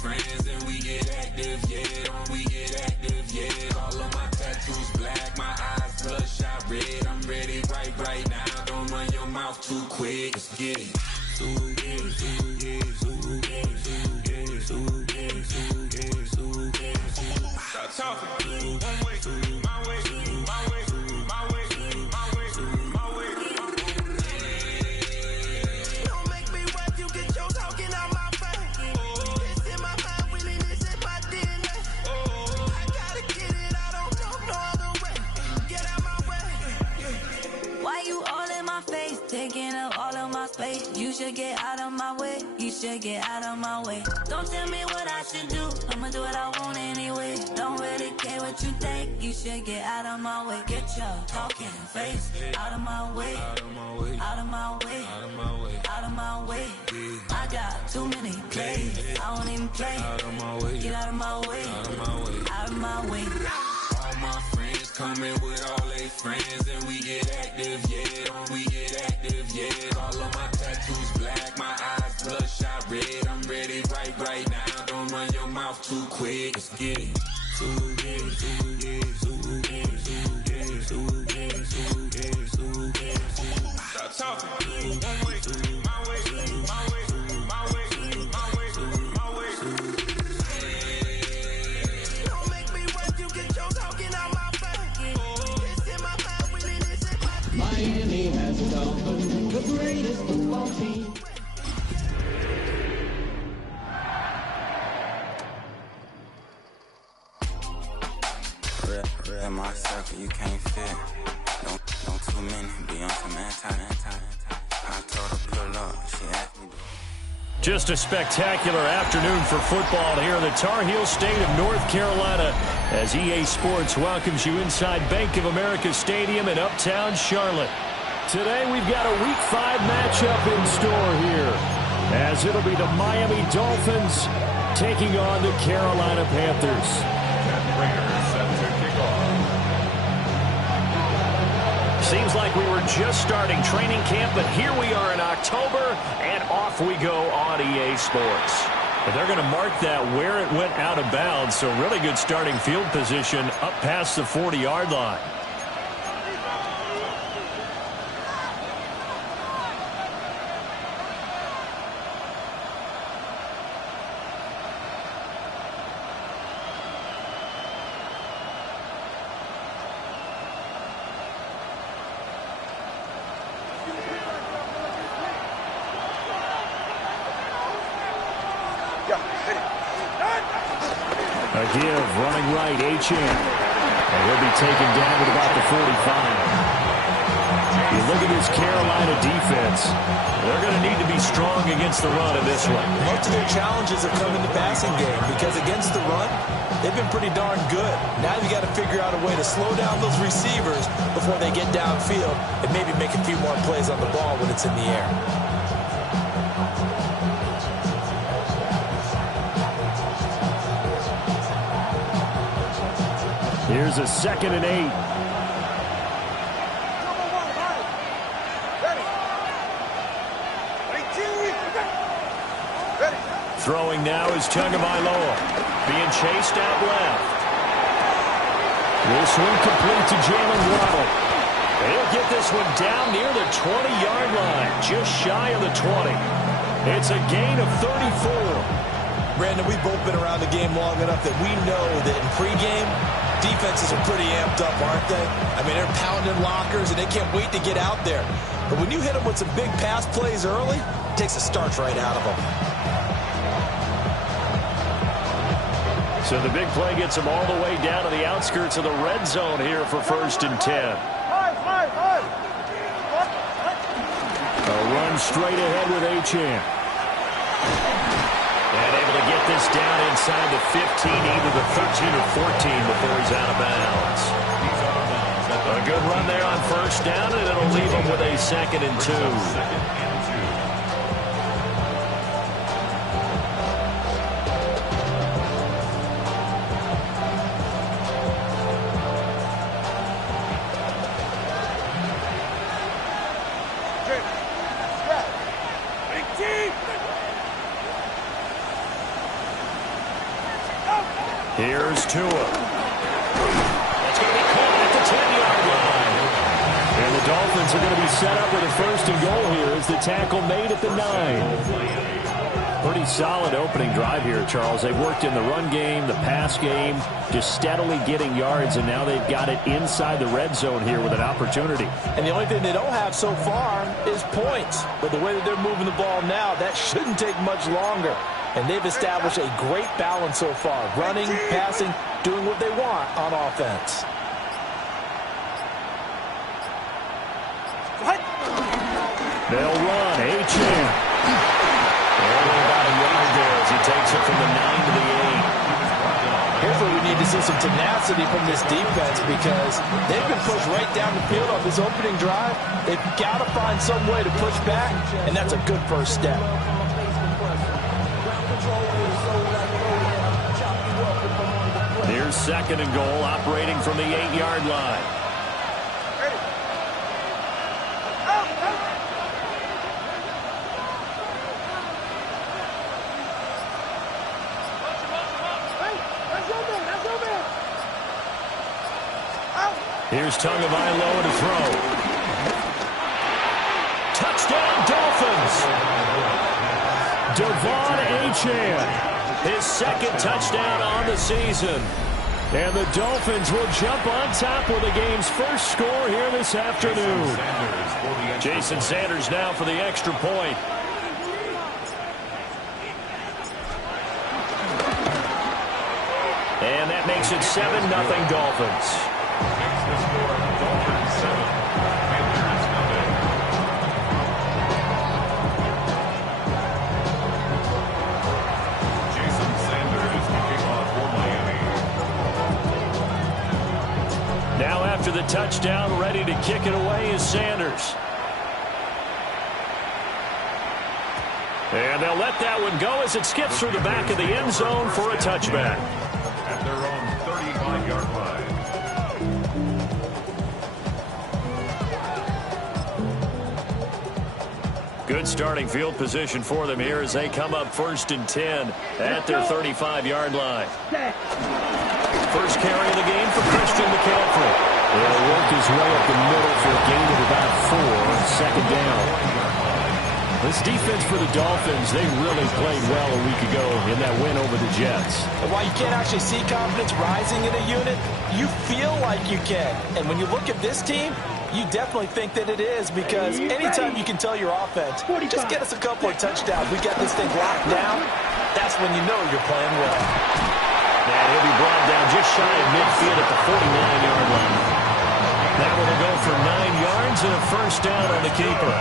friends and we get active, yeah. We get active, yeah. All of my tattoos black, my eyes bloodshot red. I'm ready right now. Don't run your mouth too quick. Let's get it. Stop talking. One way, my way, my way, my way, my way, my way. Don't make me wet, you get your talking out my face. It's in my mind, winning this in my DNA. I gotta get it, I don't know no other way. Get out my way. Why you all in my face, taking up all of my space? You should get out of my way, you should get out of my way. Don't tell me what I should do, I'ma do what I want anyway. Don't really care what you think, you should get out of my way. Get your talking face out of my way, out of my way, out of my way, out of my way, out of my way. I got too many plays, I don't even play. Out of my way, get out of my way, out of my way, out of my way. All my friends coming with all they friends and we get active, yeah. We get active, yeah. All of my tattoos black, my eyes bloodshot red. I'm ready right now. Don't run your mouth too quick. Let's get it. Stop talking. One way, my way, my way, my way, my way, my way. Don't make me wet, you get your talking out my face. It's in my mind, winning this in my Miami has a Dolphins, the greatest football team. In my circle, you can't fit. Don't too many be on some anti. I told her pull up, she asked me. Just a spectacular afternoon for football here in the Tar Heel state of North Carolina as EA Sports welcomes you inside Bank of America Stadium in uptown Charlotte. Today we've got a Week 5 matchup in store here as it'll be the Miami Dolphins taking on the Carolina Panthers. Seems like we were just starting training camp, but here we are in October, and off we go on EA Sports. But they're going to mark that where it went out of bounds, so really good starting field position up past the 40-yard line. A give, running right, H.M. And he'll be taken down at about the 45. You look at this Carolina defense. They're going to need to be strong against the run in this one. Most of their challenges have come in the passing game because against the run, they've been pretty darn good. Now you got to figure out a way to slow down those receivers before they get downfield and maybe make a few more plays on the ball when it's in the air. Here's a 2nd and 8. Throwing now is Tagovailoa. Being chased out left. This one complete to Jalen Waddle. He'll get this one down near the 20-yard line, just shy of the 20. It's a gain of 34. Brandon, we've both been around the game long enough that we know that in pregame, defenses are pretty amped up, aren't they? I mean, they're pounding lockers, and they can't wait to get out there. But when you hit them with some big pass plays early, it takes the starch right out of them. So the big play gets them all the way down to the outskirts of the red zone here for 1st and 10. A run straight ahead with H.M. And able to get this down inside the 15, either the 13 or 14 before he's out of bounds. A good run there on 1st down, and it'll leave him with a 2nd and 2. Here's Tua. That's going to be caught at the 10-yard line. And the Dolphins are going to be set up with a 1st and goal here as the tackle made at the 9. Pretty solid opening drive here, Charles. They've worked in the run game, the pass game, just steadily getting yards, and now they've got it inside the red zone here with an opportunity. And the only thing they don't have so far is points. But the way that they're moving the ball now, that shouldn't take much longer. And they've established a great balance so far. Running, passing, doing what they want on offense. They'll run. Achane. About a yard there as he takes it from the 9 to the 8. Here's where we need to see some tenacity from this defense because they've been pushed right down the field on this opening drive. They've got to find some way to push back, and that's a good first step. Here's 2nd and goal, operating from the 8-yard line. Here's Tagovailoa to throw. Touchdown, Dolphins! Devon Achane, his 2nd touchdown on the season. And the Dolphins will jump on top with the game's first score here this afternoon. Jason Sanders now for the extra point. And that makes it 7-0 Dolphins. Now after the touchdown, ready to kick it away is Sanders. And they'll let that one go as it skips through the back of the end zone for a touchback. At their own 35-yard line. Good starting field position for them here as they come up 1st and 10 at their 35-yard line. First carry of the game for Christian McCaffrey. He'll work his way up the middle for a gain of about 4, 2nd down. This defense for the Dolphins, they really played well a week ago in that win over the Jets. And while you can't actually see confidence rising in a unit, you feel like you can. And when you look at this team, you definitely think that it is because anytime you can tell your offense, just get us a couple of touchdowns, we got this thing locked down, that's when you know you're playing well. And he'll be brought down just shy of midfield at the 49-yard line. That one will go for 9 yards and a 1st down on the keeper.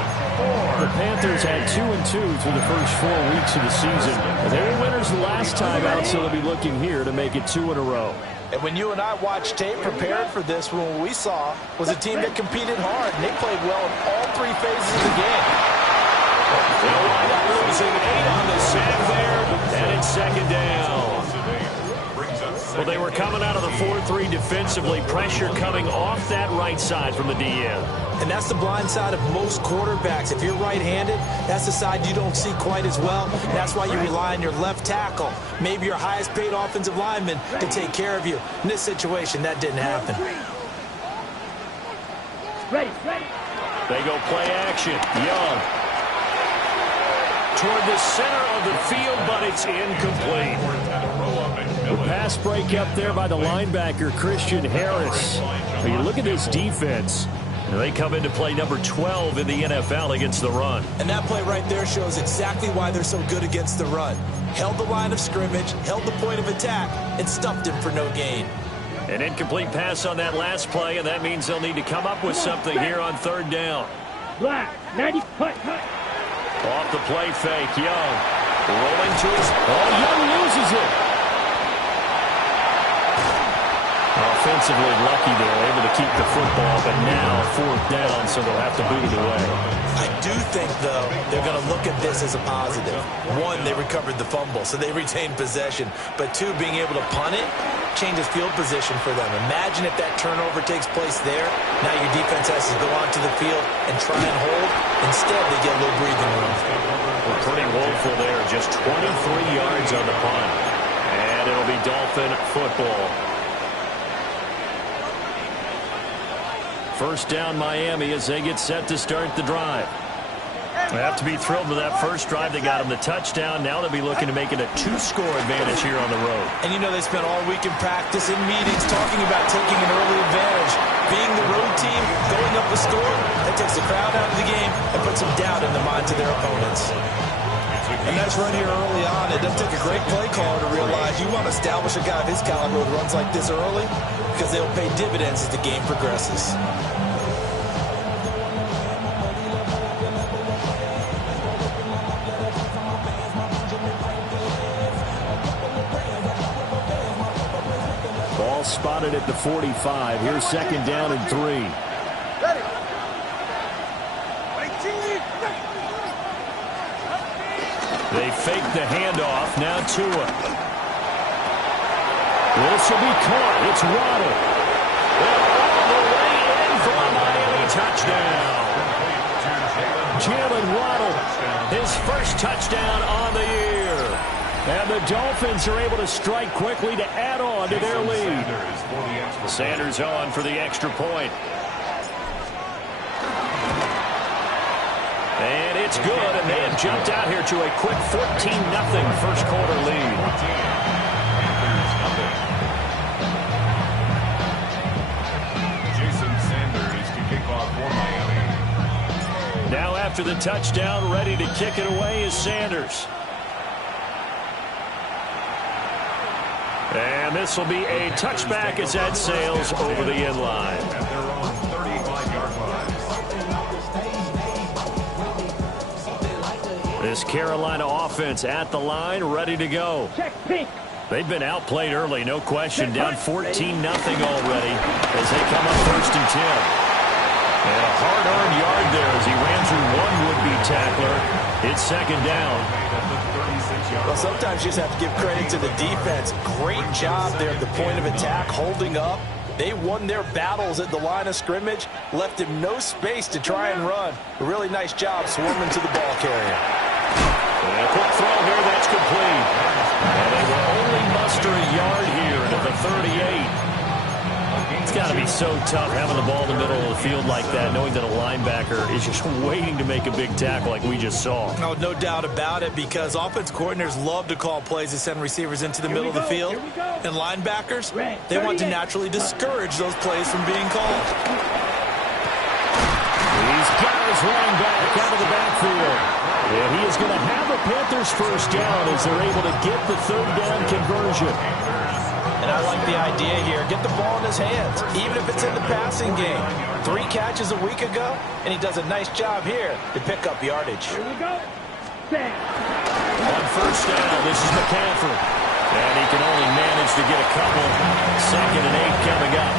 The Panthers had 2-2 through the first 4 weeks of the season. They were winners the last time out, so they'll be looking here to make it 2 in a row. And when you and I watched tape prepared for this, what we saw was a team that competed hard, and they played well in all 3 phases of the game. They'll wind up losing 8 on the sack there, and it's 2nd down. Well, they were coming out of the 4-3 defensively. Pressure coming off that right side from the DN. And that's the blind side of most quarterbacks. If you're right-handed, that's the side you don't see quite as well. And that's why you rely on your left tackle, maybe your highest-paid offensive lineman, to take care of you. In this situation, that didn't happen. They go play action. Young. Toward the center of the field, but it's incomplete. The pass break up there by the linebacker, Christian Harris. When you look at this defense, they come into play number 12 in the NFL against the run. And that play right there shows exactly why they're so good against the run. Held the line of scrimmage, held the point of attack, and stuffed him for no gain. An incomplete pass on that last play, and that means they'll need to come up with something here on 3rd down. Black, 90, cut. Off the play fake, Young. Rolling to his... Oh, Young loses it. Offensively lucky they're able to keep the football, but now 4th down, so they'll have to boot it away. I do think, though, they're going to look at this as a positive. 1, they recovered the fumble, so they retained possession. But 2, being able to punt it changes field position for them. Imagine if that turnover takes place there. Now your defense has to go onto the field and try and hold. Instead, they get a little breathing room. Well, pretty woeful there. Just 23 yards on the punt. And it'll be Dolphin football. First down Miami as they get set to start the drive. They have to be thrilled with that first drive. They got them the touchdown. Now they'll be looking to make it a 2-score advantage here on the road. And you know they spent all week in practice and meetings talking about taking an early advantage. Being the road team, going up a score, that takes the crowd out of the game and puts some doubt in the minds of their opponents. And that's right here early on. It doesn't take a great play caller to realize you want to establish a guy of his caliber who runs like this early because they'll pay dividends as the game progresses. Ball spotted at the 45. Here's second down and 3. They fake the handoff. Now Tua. This will be caught. It's Waddle. All the way in for a Miami touchdown. Jalen Waddle, his first touchdown on the year. And the Dolphins are able to strike quickly to add on to their lead. Sanders on for the extra point. And it's good, and they have jumped out here to a quick 14-0 first quarter lead. Jason Sanders to kick off for Miami. Now after the touchdown, ready to kick it away is Sanders. And this will be a touchback as that sails over the end line. At their own 35-yard line. This Carolina offense at the line, ready to go. They've been outplayed early, no question. Down 14-0 already as they come up first and 10. And a hard-earned yard there as he ran through one would-be tackler. It's second down. Well, sometimes you just have to give credit to the defense. Great job there at the point of attack, holding up. They won their battles at the line of scrimmage, left him no space to try and run. A really nice job swarming to the ball carrier. And a quick throw here, that's complete. And they will only muster a yard here at the 38. It's got to be so tough having the ball in the middle of the field like that, knowing that a linebacker is just waiting to make a big tackle like we just saw. Oh, no doubt about it, because offense coordinators love to call plays to send receivers into the middle of the field. And linebackers, they want to naturally discourage those plays from being called. He's got his running back out of the backfield. And he is going to have the Panthers first down as they're able to get the third down conversion. And I like the idea here. Get the ball in his hands, even if it's in the passing game. 3 catches a week ago, and he does a nice job here to pick up yardage. On first down, this is McCaffrey. And he can only manage to get a couple. Second and 8 coming up.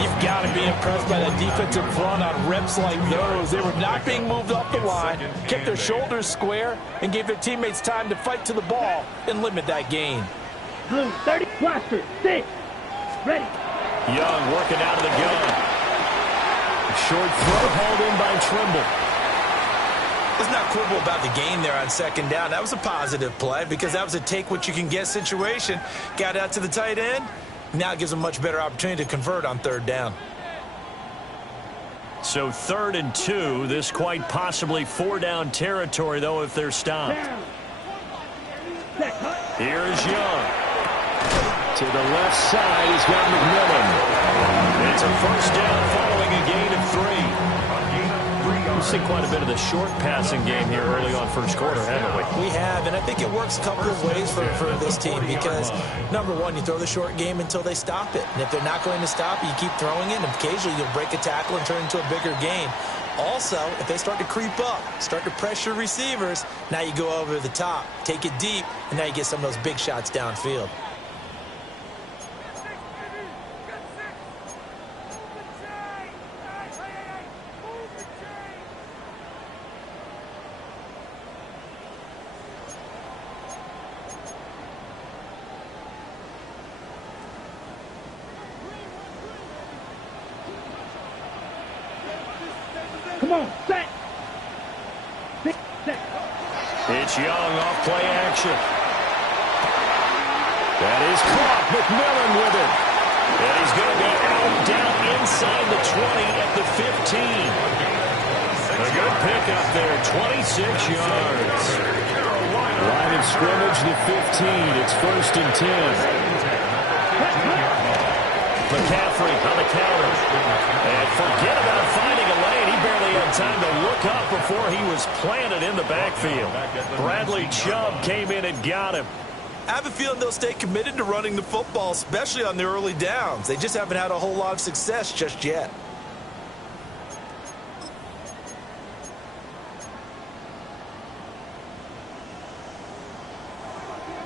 You've got to be impressed by that defensive front on reps like those. They were not being moved off the line, kept their shoulders square, and gave their teammates time to fight to the ball and limit that gain. Blue 30, cluster, 6, ready. Young working out of the gun. Short throw hauled in by Trimble. Let's not quibble about the gain there on second down. That was a positive play because that was a take-what-you-can-get situation. Got out to the tight end. Now it gives them a much better opportunity to convert on third down. So 3rd and 2. This quite possibly 4-down territory, though, if they're stopped. Here's Young. To the left side, he's got McMillan. It's a first down following a gain of 3. We've seen quite a bit of the short passing game here early on first quarter, haven't we? We have, and I think it works a couple of ways for this team because, number one, you throw the short game until they stop it. And if they're not going to stop it, you keep throwing it, and occasionally you'll break a tackle and turn it into a bigger gain. Also, if they start to creep up, start to pressure receivers, now you go over the top, take it deep, and now you get some of those big shots downfield. Come on, set. It's Young off play action. That is caught. McMillan with it. And he's going to be out down inside the 20 at the 15. A good pickup there, 26 yards. Line of scrimmage, the 15. It's 1st and 10. McCaffrey on the counter. And forget about finding a lane. He barely had time to look up before he was planted in the backfield. Bradley Chubb came in and got him. I have a feeling they'll stay committed to running the football, especially on the early downs. They just haven't had a whole lot of success just yet.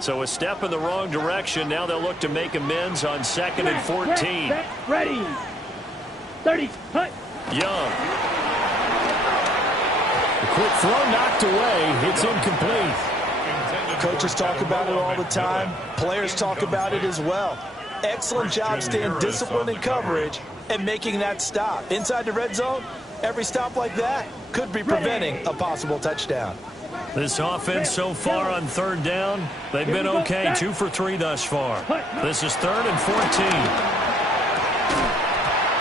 So a step in the wrong direction. Now they'll look to make amends on 2nd and 14. Ready. 30. Hut. Young. A quick throw knocked away. It's incomplete. Coaches talk about it all the time. Players talk about it as well. Excellent job staying disciplined in coverage and making that stop. Inside the red zone, every stop like that could be preventing a possible touchdown. This offense so far on 3rd down, they've been okay. 2 for 3 thus far. This is 3rd and 14.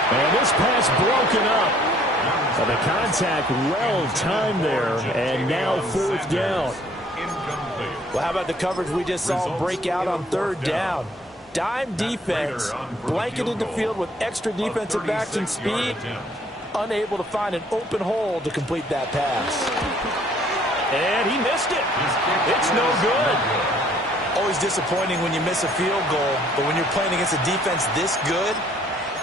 And this pass broken up. The contact well timed there, and now 4th down. Well, how about the coverage we just saw break out on 3rd down? Dime defense, blanketed the field with extra defensive backs and speed, unable to find an open hole to complete that pass. And he missed it. It's no good. Always disappointing when you miss a field goal, but when you're playing against a defense this good,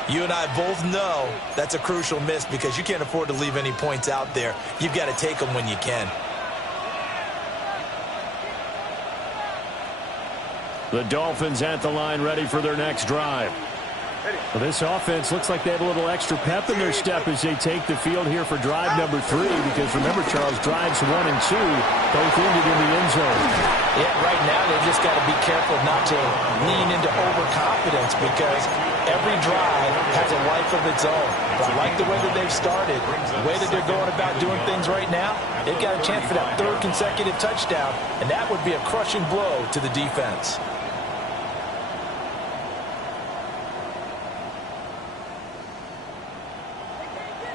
you and I both know that's a crucial miss because you can't afford to leave any points out there. You've got to take them when you can. The Dolphins at the line, ready for their next drive. Well, this offense looks like they have a little extra pep in their step as they take the field here for drive number 3, because remember, Charles, drives 1 and 2 both ended in the end zone. Yeah, right now they just got to be careful not to lean into overconfidence because every drive has a life of its own. But I like the way that they've started, the way that they're going about doing things right now. They've got a chance for that 3rd consecutive touchdown, and that would be a crushing blow to the defense.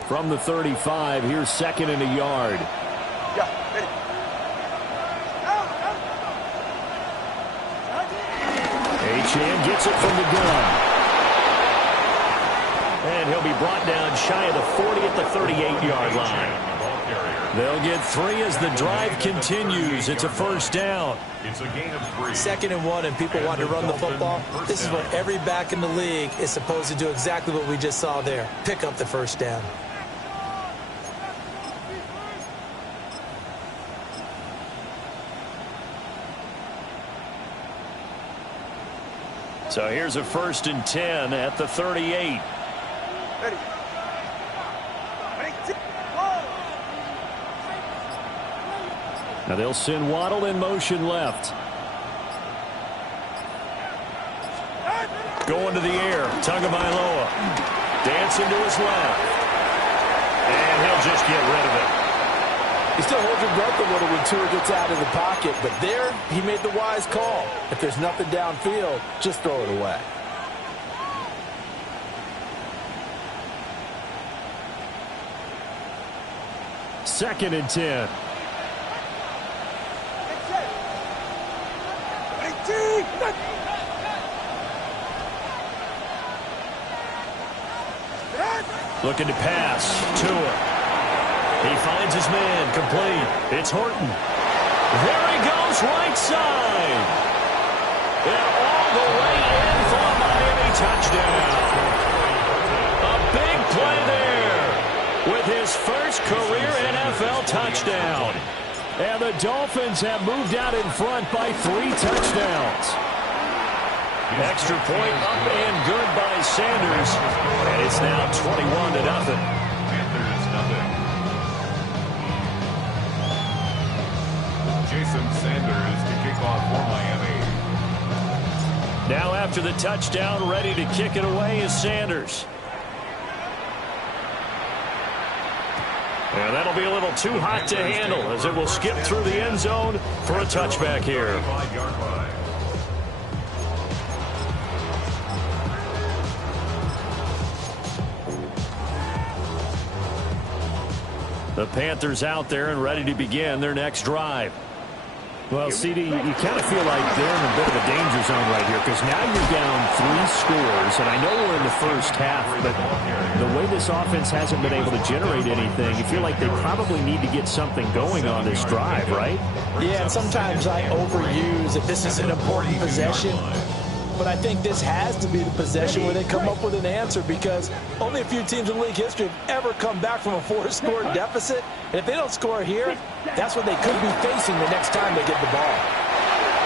From the 35, here's 2nd and a yard. Achane gets it from the gun. And he'll be brought down shy of the 40 at the 38-yard line. They'll get 3 as the drive continues. It's a 1st down. It's a gain of 3. 2nd and 1, and people want to run the football. This is what every back in the league is supposed to do, exactly what we just saw there. Pick up the 1st down. So here's a 1st and 10 at the 38. Now they'll send Waddle in motion left. Going to the air. Tagovailoa. Dancing to his left. And he'll just get rid of it. You still hold your breath a little when Tua gets out of the pocket, but there he made the wise call. If there's nothing downfield, just throw it away. Second and 10. Looking to pass. Tua. He finds his man, complete. It's Horton. There he goes, right side. And all the way in for a Miami touchdown. A big play there with his first career NFL touchdown. And the Dolphins have moved out in front by 3 touchdowns. Extra point up and good by Sanders. And it's now 21-0. Jason Sanders to kick off for Miami. Now after the touchdown, ready to kick it away is Sanders. And that'll be a little too hot to handle as it will skip through the end zone for a touchback here. The Panthers out there and ready to begin their next drive. Well, CD, you kind of feel like they're in a bit of a danger zone right here because now you're down 3 scores, and I know we're in the first half, but the way this offense hasn't been able to generate anything, you feel like they probably need to get something going on this drive, right? Yeah, and sometimes I overuse that this is an important possession, but I think this has to be the possession where they come up with an answer because only a few teams in league history have ever come back from a 4-score deficit. And if they don't score here, that's what they could be facing the next time they get the ball.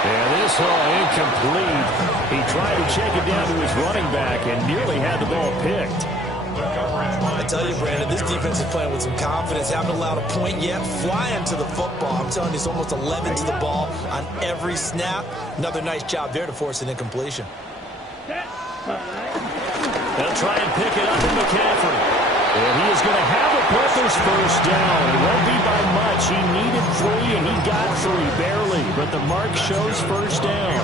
And this incomplete. He tried to check it down to his running back and nearly had the ball picked. I tell you, Brandon, this defense is playing with some confidence. Haven't allowed a point yet. Flying to the football. I'm telling you, it's almost 11 to the ball on every snap. Another nice job there to force an incompletion. They'll try and pick it up in McCaffrey. And he is going to have a Panthers first down. It won't be by much. He needed 3, and he got 3, barely. But the mark shows first down.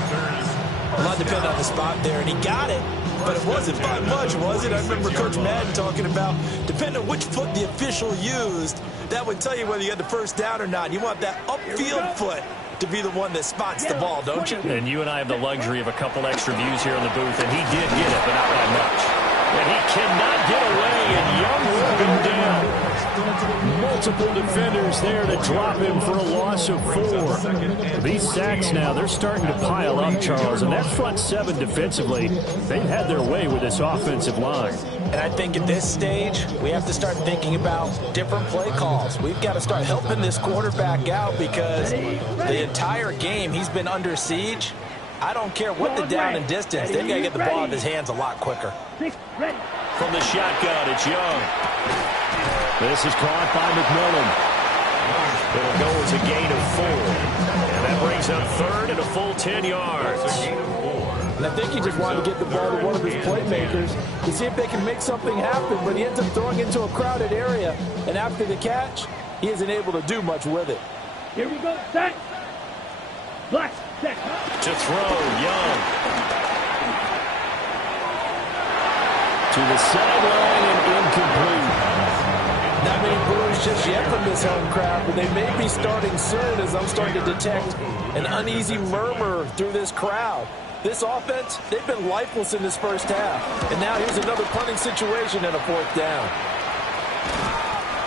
A lot depended on the spot there, and he got it. But it wasn't by much, was it? I remember Coach Madden talking about, depending on which foot the official used, that would tell you whether you had the first down or not. You want that upfield foot to be the one that spots the ball, don't you? And you and I have the luxury of a couple extra views here in the booth, and he did get it, but not by much. And he cannot get away, and Young will go down. Multiple defenders there to drop him for a loss of 4. These sacks now, they're starting to pile up, Charles, and that front 7 defensively, they've had their way with this offensive line. And I think at this stage, we have to start thinking about different play calls. We've got to start helping this quarterback out because the entire game he's been under siege. I don't care what the down and distance. They've got to get the ball out of his hands a lot quicker. From the shotgun, it's Young. This is caught by McMillan. It'll go as a gain of 4. And that brings up 3rd and a full 10 yards. And I think he just wanted to get the ball to one of his playmakers to see if they can make something happen, but he ends up throwing into a crowded area. And after the catch, he isn't able to do much with it. Here we go, set. Black, set. To throw, Young. To the sideline and incomplete. Not many boos just yet from this home crowd, but they may be starting soon as I'm starting to detect an uneasy murmur through this crowd. This offense, they've been lifeless in this first half. And now here's another punting situation and a 4th down.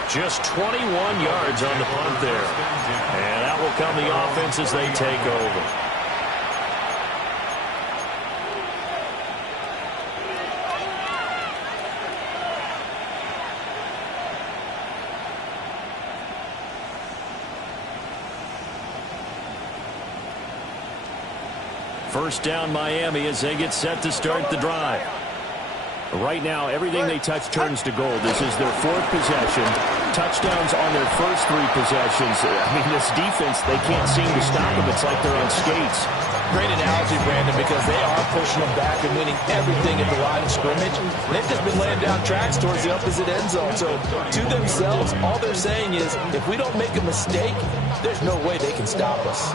Just 21 yards on the punt there. And that will come the offense as they take over. First down Miami as they get set to start the drive. Right now, everything they touch turns to gold. This is their 4th possession. Touchdowns on their first 3 possessions. I mean, this defense, they can't seem to stop them. It's like they're on skates. Great analogy, Brandon, because they are pushing them back and winning everything at the line of scrimmage. They've just been laying down tracks towards the opposite end zone. So, to themselves, all they're saying is, if we don't make a mistake, there's no way they can stop us.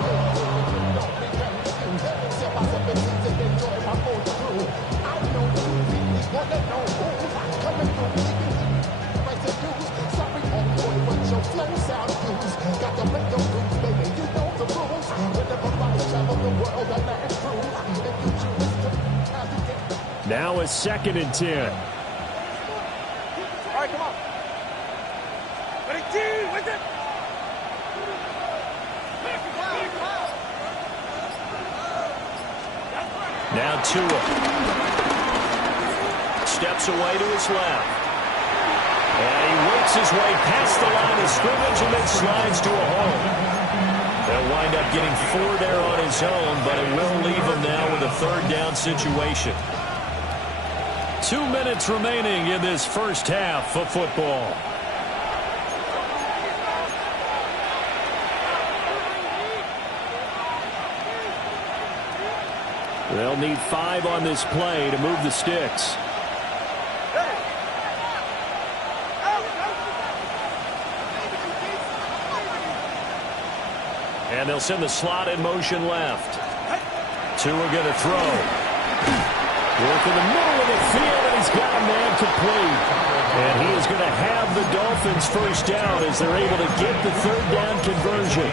Now a 2nd and 10. All right, come on. Ready, two, with it. Now Tua. Steps away to his left. And he works his way past the line of scrimmage and then slides to a hole. They'll wind up getting 4 there on his own, but it will leave him now with a 3rd down situation. 2 minutes remaining in this first half of football. They'll need 5 on this play to move the sticks. And they'll send the slot in motion left. Tua going to throw. Working the middle of the field, and he's got a man complete. And he is going to have the Dolphins first down as they're able to get the third down conversion.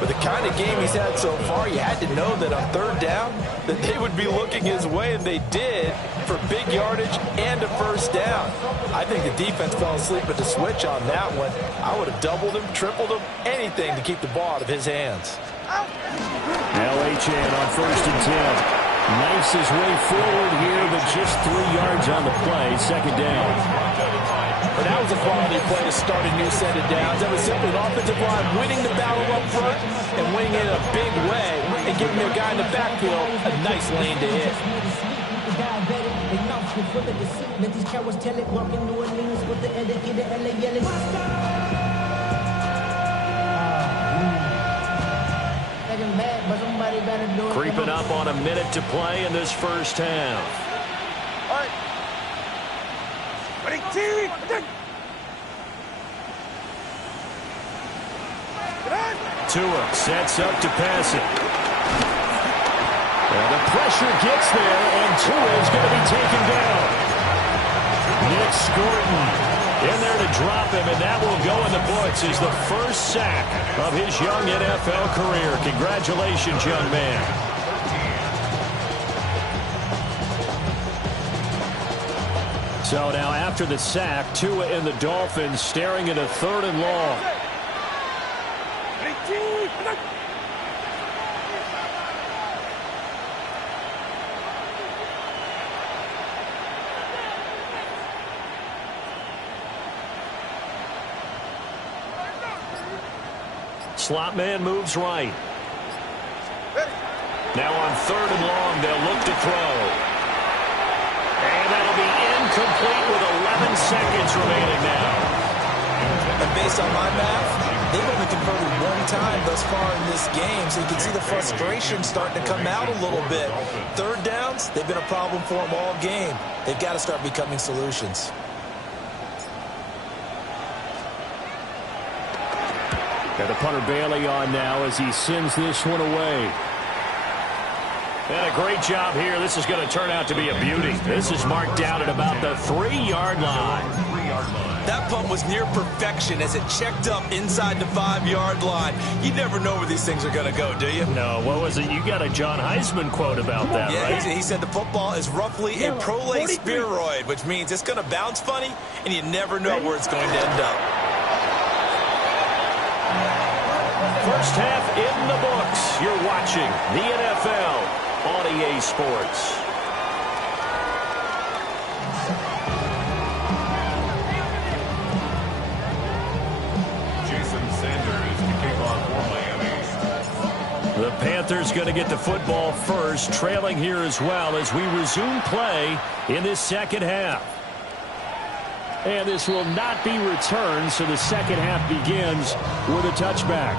With the kind of game he's had so far, you had to know that on third down that they would be looking his way, and they did, for big yardage and a first down. I think the defense fell asleep at the switch on that one. I would have doubled him, tripled him, anything to keep the ball out of his hands. LHN on 1st and 10. Knifes his way forward here, but just 3 yards on the play, second down. But that was a quality play to start a new set of downs. That was simply an offensive line winning the battle up front and winning it in a big way and giving their guy in the backfield a nice lane to hit. Creeping up on a minute to play in this first half. Tua sets up to pass it. And the pressure gets there, and Tua is going to be taken down. Nick Scorton in there to drop him, and that will go in the books as the first sack of his young NFL career. Congratulations, young man. So now after the sack, Tua and the Dolphins staring at a 3rd and long. Slot man moves right. Now on 3rd and long, they'll look to throw. And that'll be incomplete with 11 seconds remaining now. And based on my math, they've only converted 1 time thus far in this game, so you can see the frustration starting to come out a little bit. Third downs, they've been a problem for them all game. They've got to start becoming solutions. Got the punter Bailey on now as he sends this one away. And a great job here. This is going to turn out to be a beauty. This is marked down at about the 3-yard line. That punt was near perfection as it checked up inside the 5-yard line. You never know where these things are going to go, do you? No, what was it? You got a John Heisman quote about that, right? He said the football is roughly a prolate spheroid, which means it's going to bounce funny, and you never know where it's going to end up. First half in the books. You're watching the NFL on EA Sports. Jason Sanders to kick off for Miami. The Panthers going to get the football first, trailing here as well as we resume play in this second half. And this will not be returned, so the second half begins with a touchback.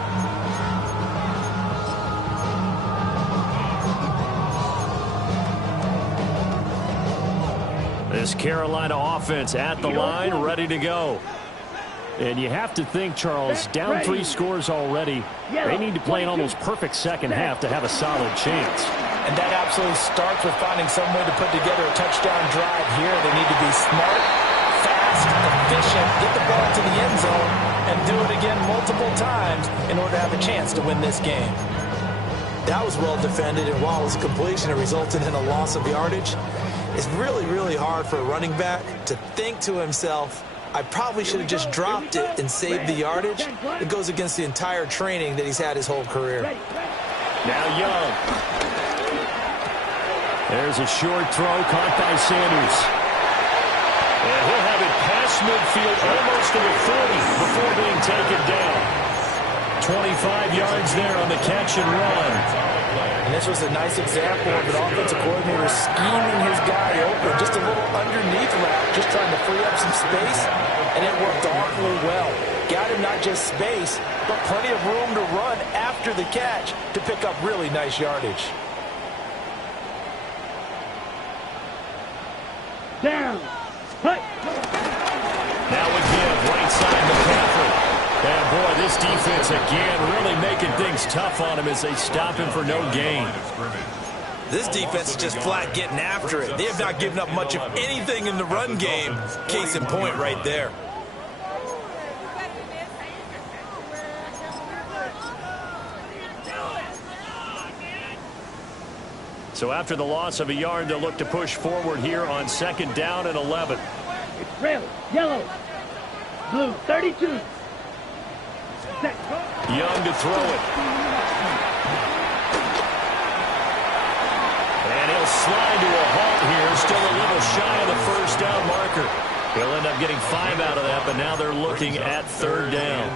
This Carolina offense at the line, ready to go. And you have to think, Charles, down 3 scores already. They need to play an almost perfect second half to have a solid chance. And that absolutely starts with finding some way to put together a touchdown drive here. They need to be smart, fast, efficient, get the ball to the end zone, and do it again multiple times in order to have a chance to win this game. That was well defended, and while it was a completion, it resulted in a loss of yardage. It's really, really hard for a running back to think to himself, I probably should have just dropped it and saved the yardage. It goes against the entire training that he's had his whole career. Now Young. There's a short throw caught by Sanders. And he'll have it past midfield almost to the 40 before being taken down. 25 yards there on the catch and run. And this was a nice example of an offensive coordinator scheming his guy open. Just a little underneath route, just trying to free up some space. And it worked awfully well. Got him not just space, but plenty of room to run after the catch to pick up really nice yardage. Down. Hut. Now we give right side to Patrick. And boy, this defense again really making things tough on him as they stop him for no gain. This defense is just flat getting after it. They have not given up much of anything in the run game. Case in point right there. So after the loss of a yard, they'll look to push forward here on 2nd down and 11. It's red, yellow, blue, 32. Set. Young to throw it. And he'll slide to a halt here. Still a little shy of the 1st down marker. He'll end up getting 5 out of that, but now they're looking at 3rd down.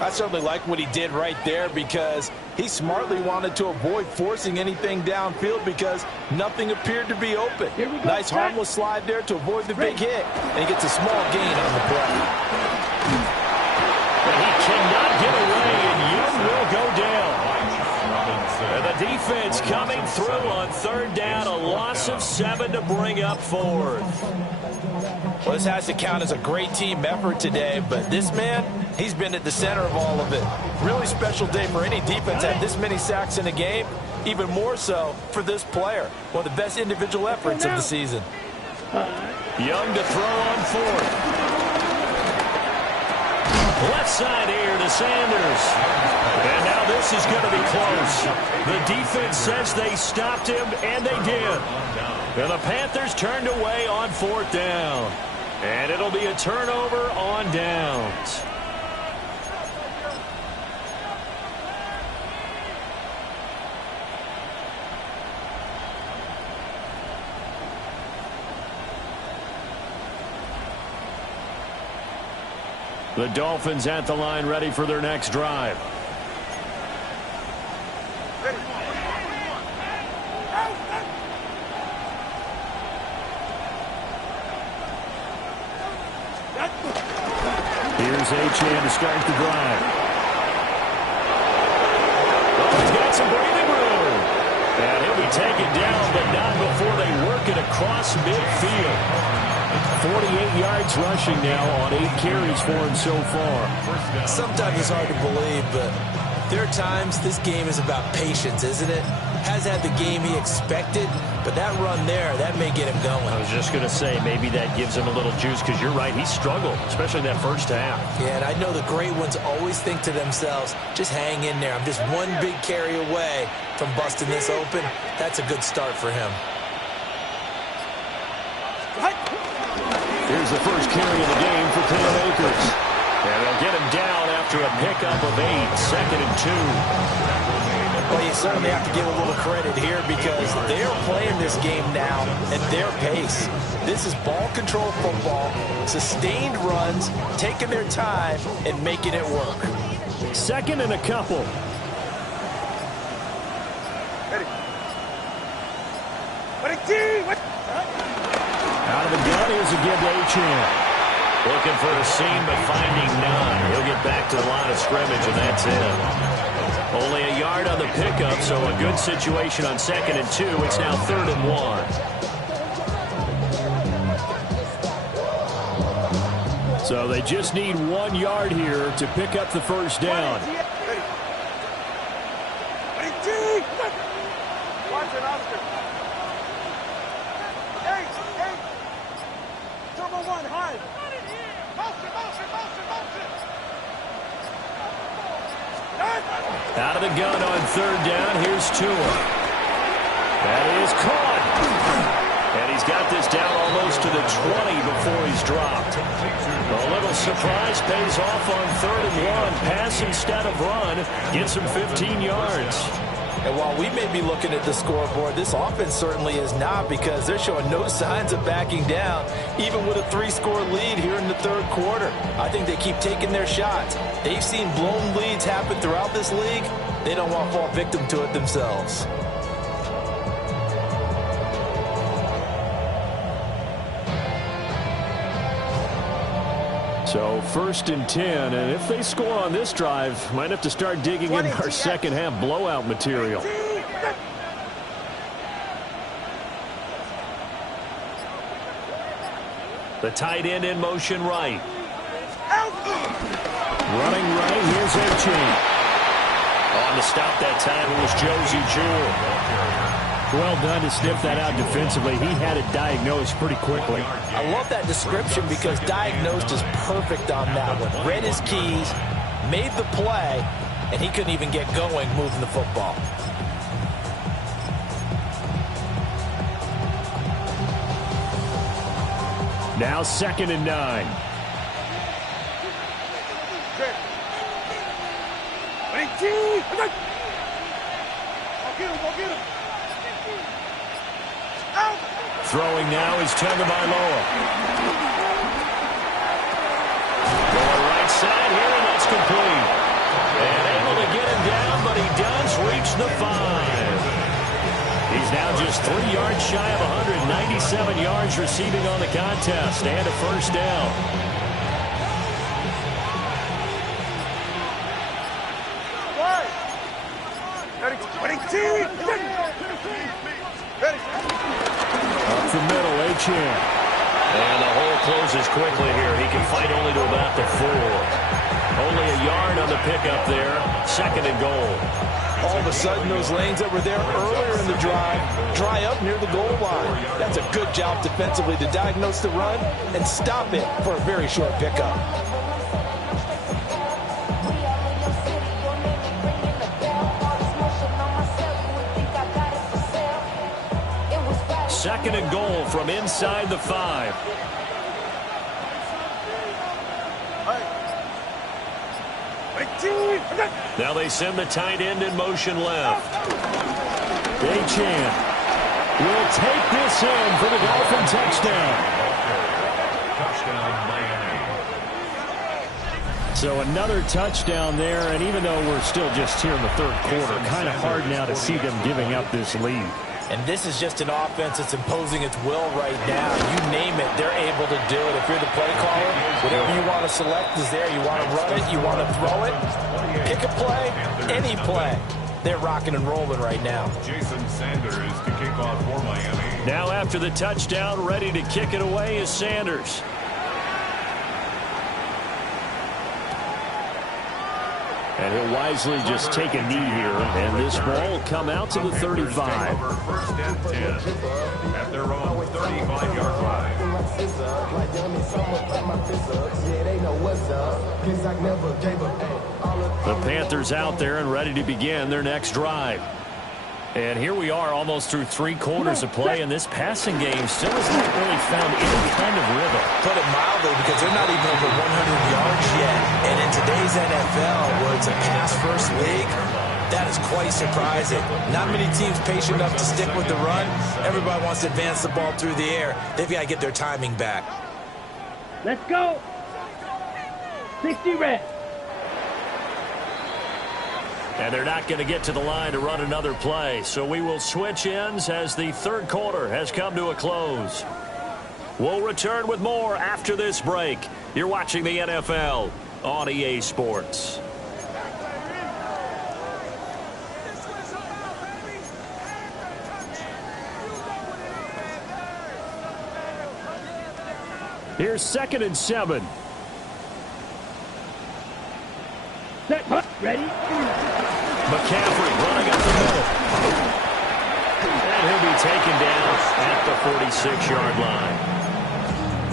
I certainly like what he did right there because he smartly wanted to avoid forcing anything downfield because nothing appeared to be open. Nice harmless slide there to avoid the big hit, and he gets a small gain on the play. But he cannot get away, and Young will go down. And the defense coming through on 3rd down, a loss of 7 to bring up 4th. Well, this has to count as a great team effort today, but this man, he's been at the center of all of it. Really special day for any defense to have this many sacks in a game, even more so for this player. One of the best individual efforts of the season. Young to throw on 4th. Left side here to Sanders. And now this is going to be close. The defense says they stopped him, and they did. And the Panthers turned away on 4th down. And it'll be a turnover on downs. The Dolphins at the line, ready for their next drive. Here's Achane to start the drive. Oh, he's got some breathing room. And he'll be taken down, but not before they work it across midfield. 48 yards rushing now on 8 carries for him so far. Sometimes it's hard to believe, but there are times this game is about patience, isn't it? Has had the game he expected, but that run there, that may get him going. I was just going to say, maybe that gives him a little juice, because you're right, he struggled, especially in that 1st half. Yeah, and I know the great ones always think to themselves, just hang in there. I'm just one big carry away from busting this open. That's a good start for him. Here's the first carry of the game for Cam Akers. And they'll get him down after a pickup of 8, 2nd and 2. Well, you certainly have to give a little credit here because they are playing this game now at their pace. This is ball control football, sustained runs, taking their time, and making it work. 2nd and a couple. Out of the gun, here's again to Achane. Looking for a seam, but finding none. He'll get back to the line of scrimmage, and that's it. Only a yard on the pickup, so a good situation on 2nd and 2. It's now 3rd and 1. So they just need 1 yard here to pick up the 1st down. Out of the gun on 3rd down. Here's Tua. That is caught. And he's got this down almost to the 20 before he's dropped. A little surprise pays off on 3rd and 1. Pass instead of run. Gets him 15 yards. And while we may be looking at the scoreboard, this offense certainly is not because they're showing no signs of backing down, even with a 3-score lead here in the 3rd quarter. I think they keep taking their shots. They've seen blown leads happen throughout this league. They don't want to fall victim to it themselves. So 1st and 10, and if they score on this drive, might have to start digging in our 2nd half blowout material. The tight end in motion right. Running right, here's Achane. On to stop that time, it was Josie Jewell. Well done to sniff that out defensively. He had it diagnosed pretty quickly. I love that description because diagnosed is perfect on that one. Read his keys, made the play, and he couldn't even get going moving the football. Now 2nd and 9. Throwing now is Tagovailoa. Going right side here, and that's complete. And able to get him down, but he does reach the 5. He's now just 3 yards shy of 197 yards receiving on the contest, and a first down. Up the middle, A-Chan. And the hole closes quickly here. He can fight only to about the 4. Only a yard on the pickup there. 2nd and goal. All of a sudden, those lanes that were there earlier in the drive dry up near the goal line. That's a good job defensively to diagnose the run and stop it for a very short pickup. Second and goal from inside the 5. Now they send the tight end in motion left. A-Chan will take this in for the Dolphin touchdown. So another touchdown there, and even though we're still just here in the 3rd quarter, kind of hard now to see them giving up this lead. And this is just an offense that's imposing its will right now. You name it, they're able to do it. If you're the play caller, whatever you want to select is there. You want to run it, you want to throw it, pick a play, any play. They're rocking and rolling right now. Jason Sanders to kick off for Miami. Now after the touchdown, ready to kick it away is Sanders. And he'll wisely just take a knee here, and this ball will come out to the 35. First and 10 at their own 35-yard line. The Panthers out there and ready to begin their next drive. And here we are almost through 3 quarters of play, and this passing game still has not really found any kind of rhythm. Put it mildly, because they're not even over 100 yards yet. And in today's NFL, where it's a pass-first league, that is quite surprising. Not many teams patient enough to stick with the run. Everybody wants to advance the ball through the air. They've got to get their timing back. Let's go. 60 reps. And they're not going to get to the line to run another play. So we will switch ends as the 3rd quarter has come to a close. We'll return with more after this break. You're watching the NFL on EA Sports. Here's 2nd and 7. Set, ready? McCaffrey running up the middle. And he'll be taken down at the 46-yard line.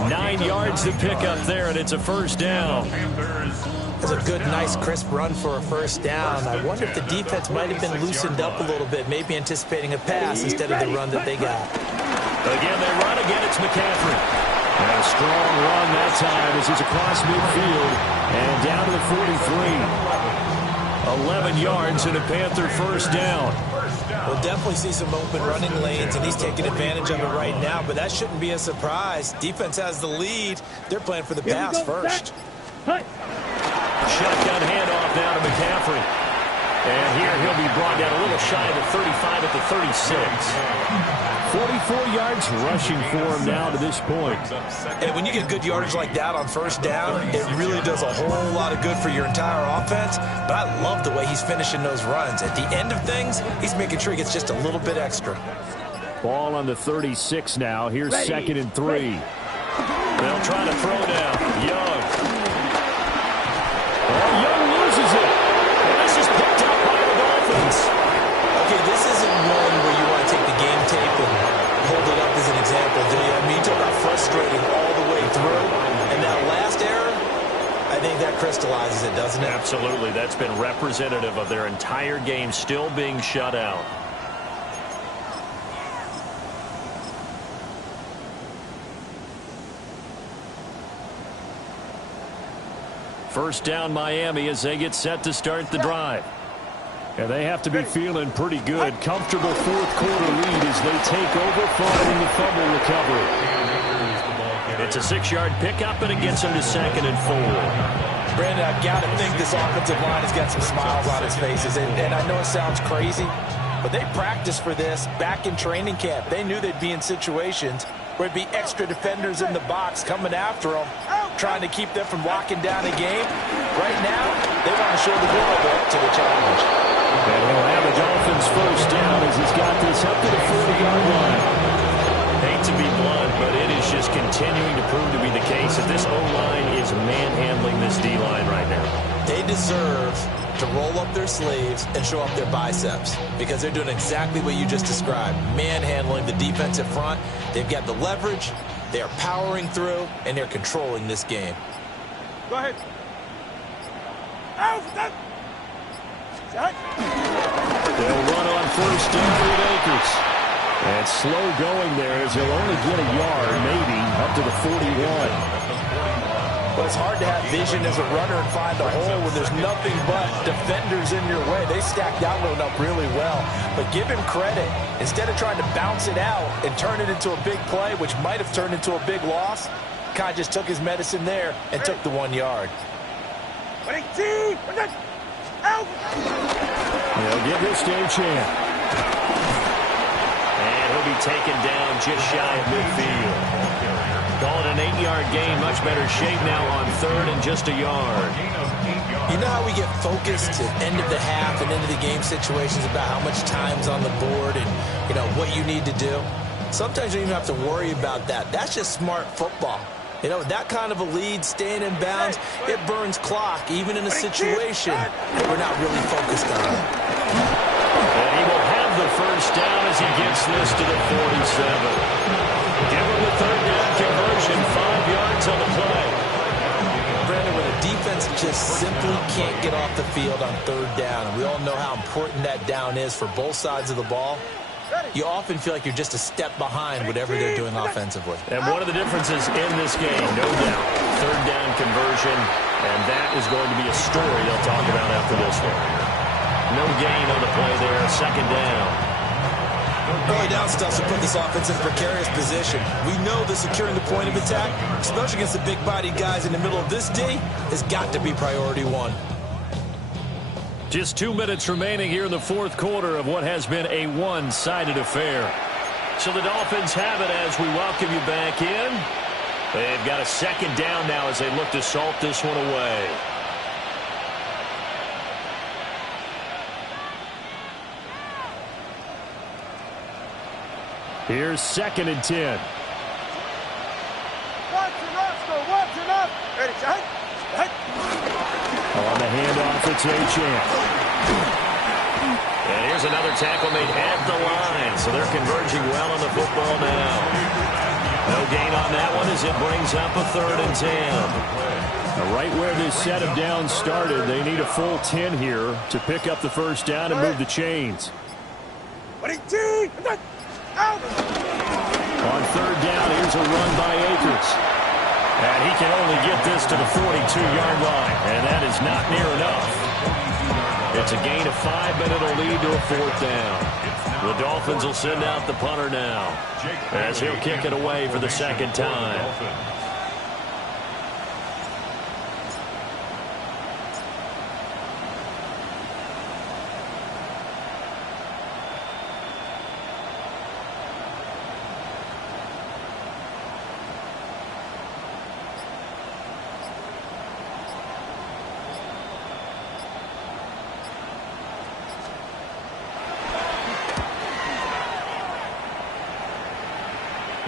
9 yards to pick up there, and it's a first down. That's a good, nice, crisp run for a first down. I wonder if the defense might have been loosened up a little bit, maybe anticipating a pass instead of the run that they got. Again, they run. Again, it's McCaffrey. And a strong run that time as he's across midfield and down to the 43. 11 yards and a Panther first down. We'll definitely see some open running lanes, and he's taking advantage of it right now, but that shouldn't be a surprise. Defense has the lead. They're playing for the pass first. Shotgun handoff now to McCaffrey. And here he'll be brought down a little shy of the 35 at the 36. 44 yards rushing for him now to this point. And when you get good yardage like that on first down, it really does a whole lot of good for your entire offense. But I love the way he's finishing those runs. At the end of things, he's making sure he gets just a little bit extra. Ball on the 36 now. Here's 2nd and 3. They'll try to throw now. Young. Oh, Young loses it. And this is picked up by the Dolphins. Okay, this isn't one where you want to take the game crystallizes it, doesn't it? Absolutely. That's been representative of their entire game still being shut out. First down Miami as they get set to start the drive. And they have to be feeling pretty good. Comfortable fourth quarter lead as they take over following the fumble recovery. It's a 6-yard pickup, and it gets them to 2nd and 4. Brandon, I've got to think this offensive line has got some smiles on its faces. And I know it sounds crazy, but they practiced for this back in training camp. They knew they'd be in situations where it'd be extra defenders in the box coming after them, trying to keep them from locking down a game. Right now, they want to show the world up to the challenge. And he'll have the Dolphins first down as he's got this up to the 40-yard line. Hate to be blunt, but it is just continuing to prove to be the case that this O-line is manhandling this D-line right now. They deserve to roll up their sleeves and show up their biceps because they're doing exactly what you just described, manhandling the defensive front. They've got the leverage, they are powering through, and they're controlling this game. Go ahead. They'll run on first down with Akers. And slow going there as he'll only get a yard, maybe, up to the 41. But it's hard to have vision as a runner and find a hole when there's nothing but defenders in your way. They stacked that one up really well. But give him credit. Instead of trying to bounce it out and turn it into a big play, which might have turned into a big loss, Kai just took his medicine there and took the 1 yard. They'll give this to a chance. And he'll be taken down just shy of midfield. Call it an 8-yard gain. Much better shape now on 3rd and just a yard. You know how we get focused at end of the half and end of the game situations about how much time's on the board and, you know, what you need to do? Sometimes you don't even have to worry about that. That's just smart football. You know, that kind of a lead, staying in bounds, it burns clock, even in a situation that we're not really focused on. And he will have the first down as he gets this to the 47. Give him the 3rd down conversion, 5 yards on the play. Brandon, when a defense just simply can't get off the field on 3rd down, and we all know how important that down is for both sides of the ball, you often feel like you're just a step behind whatever they're doing offensively. And one of the differences in this game, no doubt, 3rd down conversion, and that is going to be a story they'll talk about after this one. No gain on the play there, 2nd down. Early down stuff to put this offense in a precarious position. We know that securing the point of attack, especially against the big-bodied guys in the middle of this D, has got to be priority 1. Just 2 minutes remaining here in the 4th quarter of what has been a one-sided affair. So the Dolphins have it as we welcome you back in. They've got a 2nd down now as they look to salt this one away. Here's 2nd and 10. Ready, shot. On the handoff, it's Achane. And here's another tackle made at the line, so they're converging well on the football now. No gain on that one as it brings up a 3rd and 10. Right where this set of downs started, they need a full 10 here to pick up the first down and move the chains. On 3rd down, here's a run by Akers. And he can only get this to the 42-yard line, and that is not near enough. It's a gain of 5, but it'll lead to a 4th down. The Dolphins will send out the punter now as he'll kick it away for the 2nd time.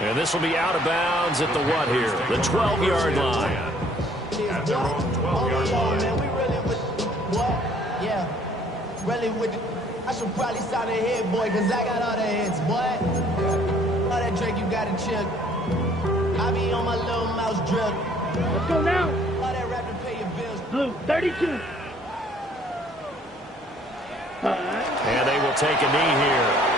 And this will be out of bounds at the what here? The 12-yard line. At their own 12-yard line. We really with what? Yeah. Really with I should probably start a head, boy, because I got all the hits, boy. All that Drake, you got to chill. I be on my little mouse drip. Let's go now. All that rap to pay your bills. Blue, 32. And they will take a knee here.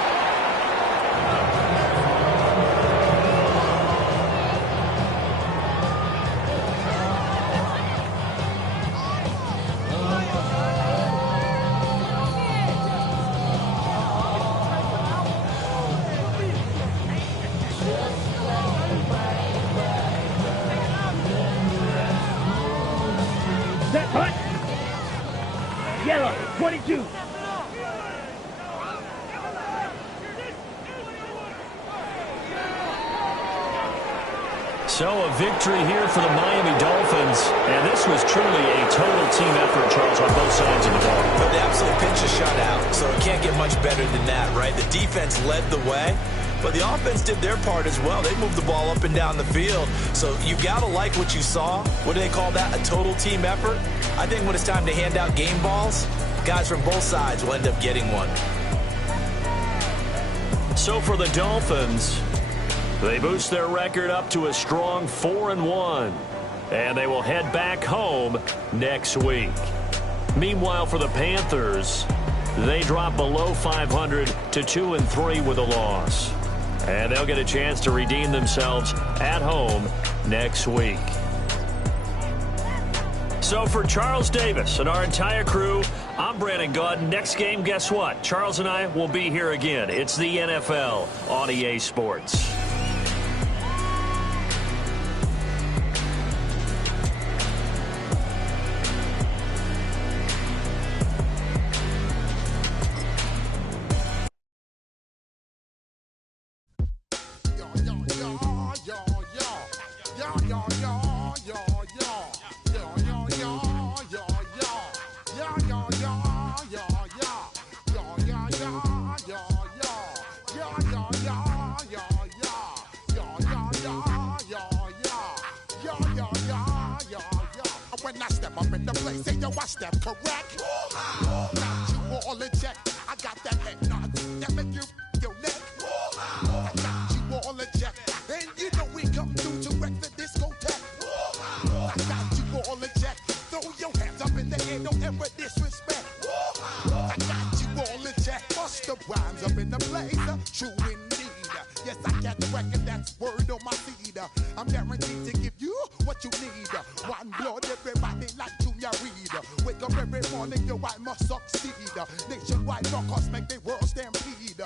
Set, hut. Yellow, 22. So a victory here for the Miami Dolphins. And this was truly a total team effort, Charles, on both sides of the ball. But the absolute pinch is shut out, so it can't get much better than that, right? The defense led the way, but the offense did their part as well. They moved the ball up and down the field. So you got to like what you saw. What do they call that? A total team effort? I think when it's time to hand out game balls, guys from both sides will end up getting one. So for the Dolphins, they boost their record up to a strong 4-1. And they will head back home next week. Meanwhile, for the Panthers, they drop below 500 to 2-3 with a loss. And they'll get a chance to redeem themselves at home next week. So for Charles Davis and our entire crew, I'm Brandon Gaudin. Next game, guess what? Charles and I will be here again. It's the NFL on EA Sports. When I step up in the place, say yo, I step correct. Got you all in check. I got that head nod that make you your neck. I got you all in check, and you know we come through to wreck the discotheque. I got you all in check. Throw your hands up in the air, don't ever disrespect. I got you all in check. Bust the rhymes up in the place, true indeed. Yes, I got the record, that's word on my feed. I'm guaranteed to give you what you need. One blood, everybody like Junior Reed. Wake up every morning, yo, I must succeed. Nationwide rockers make the world stampede.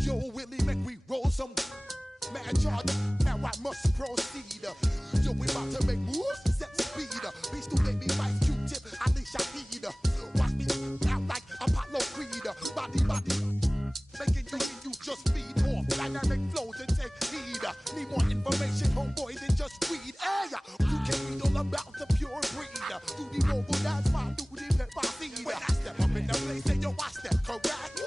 Yo, Willie, make we roll some mad charge. Now I must proceed. Yo, we about to make moves, set speed. Beast to baby, Vice Q-tip, Ali Shaheed. Watch me out like Apollo Creed. Body, making you just feed off dynamic flows and take heed. Need more information, homeboy, than just read. Hey, you can read all about the pure breed. Do the noble dance, my duty, pepper seed. When I step up in the place, say yo, I step correct.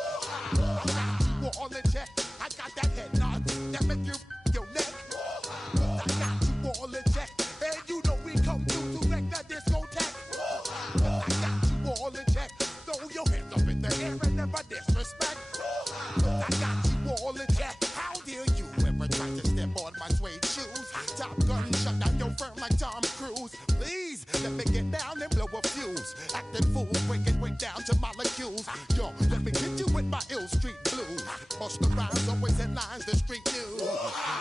I got you all in check. I got that head nod that make you your neck. I got you all in check, and you know we come through to wreck the discotheque. I got you all in check. Throw your hands up in the air and never disrespect. I got you all in check. How dare you ever try to step on my suede shoes? Top gun shut down your firm like Tom Cruise. Please let me get down and blow a fuse. Acting fool, breaking way down to molecules. Yo, let me hit you with my ill street blues. Bust the rhymes, always headlines, the street news.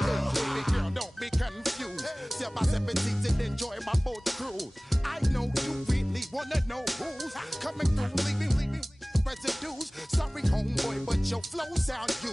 Hey, baby girl, don't be confused. Step by 17 and enjoy my boat cruise. I know you really wanna know who's coming through, leaving residues. Sorry, homeboy, but your flow sound you.